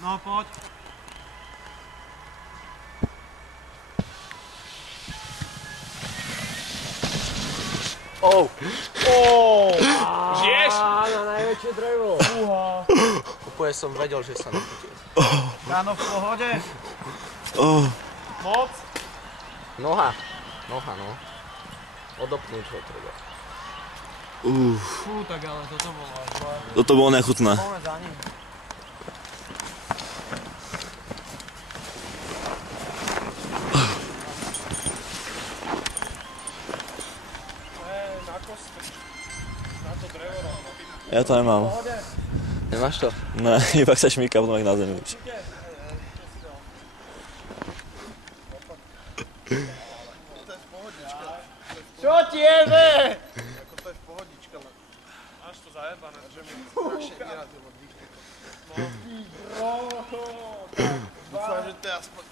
No, poď. Žiješ? Na najväčšie drevo. Úplne som vedel, že sa nechytil. Ráno v pohode. Moc. Noha, no. Odopnúť ho treba. Fú, tak ale toto bolo až zlé. Toto bolo nechutné. Poďme za ním. Na koste. Na to drevo rovno. Ja to nemám. Nemáš to? Ne, iba sa šmíka potom jak na zemi už. Čo ti jebe? Ako to je v pohodičke, len Máš to zajebané. že mi strašne vyrazilo dýchne. Dúfam, že to je aspoň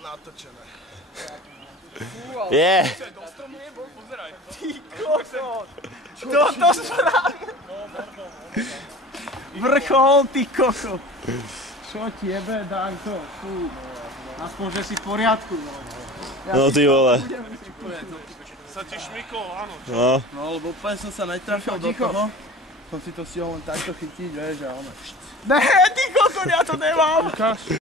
natočené. Je! Do stromu nebol, pozeraj. Ty kokos! Toto spravil? Vrchol, ty koko. Čo ti jebe, Danko? Fú. Aspoň, že si v poriadku. No ty vole. Sa ti šmykol, áno. No. No, lebo úplne som sa netrafil do toho. Som si to stihol len takto chytiť, vieš, a ono. Ne, ty koko, ja to nemám.